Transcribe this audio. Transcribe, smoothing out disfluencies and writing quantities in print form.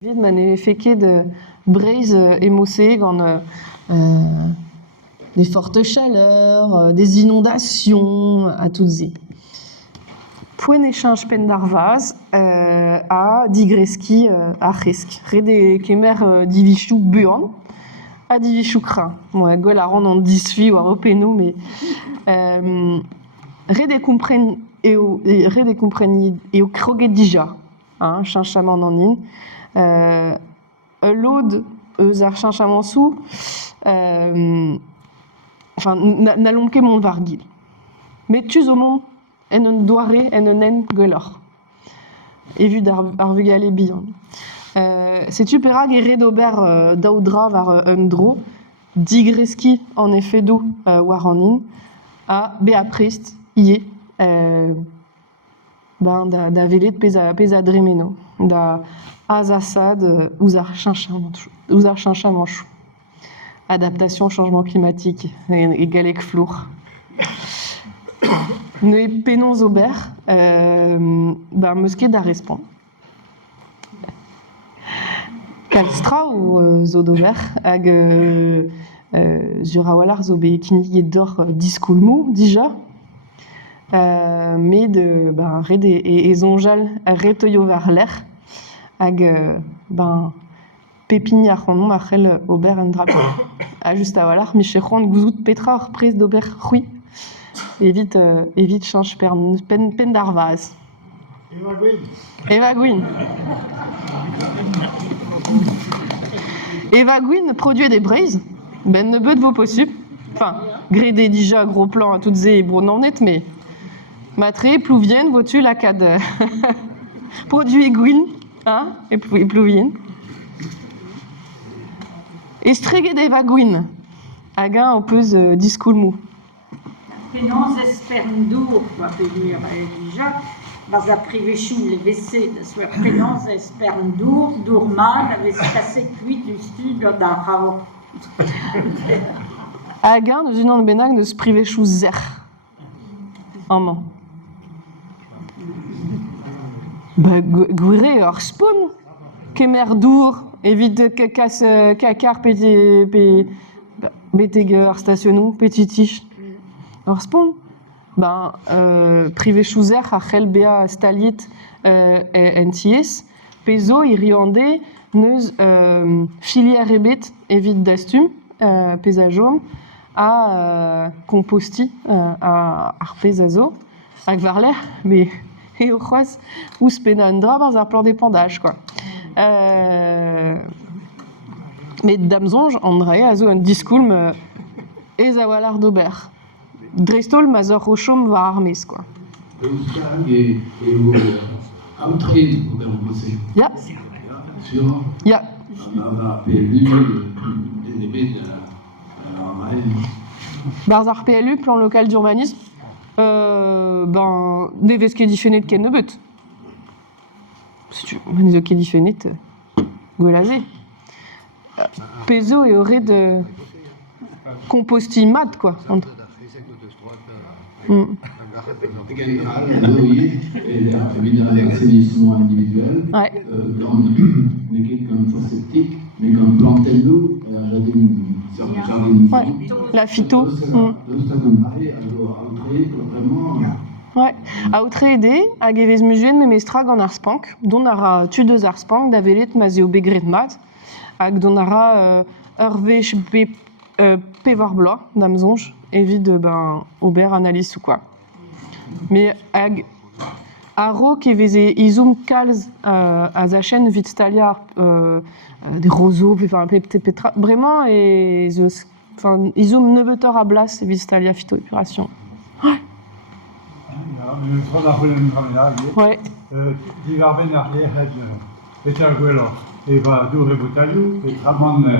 Vite, man fait de braise émoussé dans des fortes chaleurs, des inondations à toutes et. Point échange pendarvaz à digreski à risk. Rede kemer divichou buon à divichou crin. Moi, gueule à rendre en 10 filles ou à repénou, mais rede comprenne et au croguet déjà. Hein, chanchaman en in. L'aude eus chanchaman sous. Enfin, n'allons que mon vargil. Mais tu au monde, en un doiré, en un en gueulor. Et vu d'arvugalé bihan. C'est-tu perag et redober d'audra var un dro, digreski en effet d'eau war en in, à béaprist, yé, da velet pesa dremeno, da azasad ouzar chanchamanchou. Adaptation au changement climatique et galec flour. Ne pénons aubert, musquet d'arrespond. Calstra ou zodover, hag zurawalar zobe kini d'or discoulmou, déjà. Mais de red et zonjal retoyo vers l'air, hag pépinière en nom achel aubert en drapeau. À juste à walar, michechon gouzout petra reprise d'aubert rouy. Évite change pen d'arvaz. Eva Gwyn. Eva Gwyn produit des braises. Ben ne beut vos possible. Enfin, grédé déjà gros plan à toutes et bon net, mais matré, plouvienne, vois-tu la cade. Produit Gwyn, hein, et plouvienne. Estregué d'Eva Gwyn. Again, on peut discoulmou. Penons esperdour, va venir déjà, vas a privé chou les WC, de soit penons esperdour, dourman, avait cassé cuit du style d'un rao. Again, nous unons le benag de se privé chou zer. En main. Gouiré hors spawn, kemerdour, évite de casse cacar bétégueur stationnou, petitiche. Hors spawn. Privé chouzer, achel bea stalit NTS, peso, iriandé, neus filière rebet, évite d'astum, pesajom, à composti, à arpesazo, avec varler, mais et au croise, ou spénandra dans un plan d'épandage, quoi. Mais damzonge, André, azo un discoulm, et zawalar d'Aubert. Drestol, mazor rochom va armes, quoi. Ya. Ya. Barzar PLU, plan local d'urbanisme, des vesquets différents de Kennebut. Si tu veux, des vesquets différents, goulazé. Peso et aurait de composti mat, quoi. L'assainissement individuel, ouais. Comme sceptique, mais comme plantain d'eau, jardin. Ouais, la phyto. Ouais, à outre aidé, à Gevez Musuen, mais mestrag en arspank, dont aura tu deux arspank, d'avelet, mazio begret mat, ag donnara Hervé Pévarbla, d'Amzonge, évite Aubert analyse ou quoi. Mais ag Aro qui veze izum calz à Zachen Vitstalia des roseaux enfin petra vraiment et enfin izum nebetor à blas Vitstalia phytoépuration. Ouais. Ouais. Diverben arrière, Peter Guelor, et va d'où rebutaliou, et Tramon.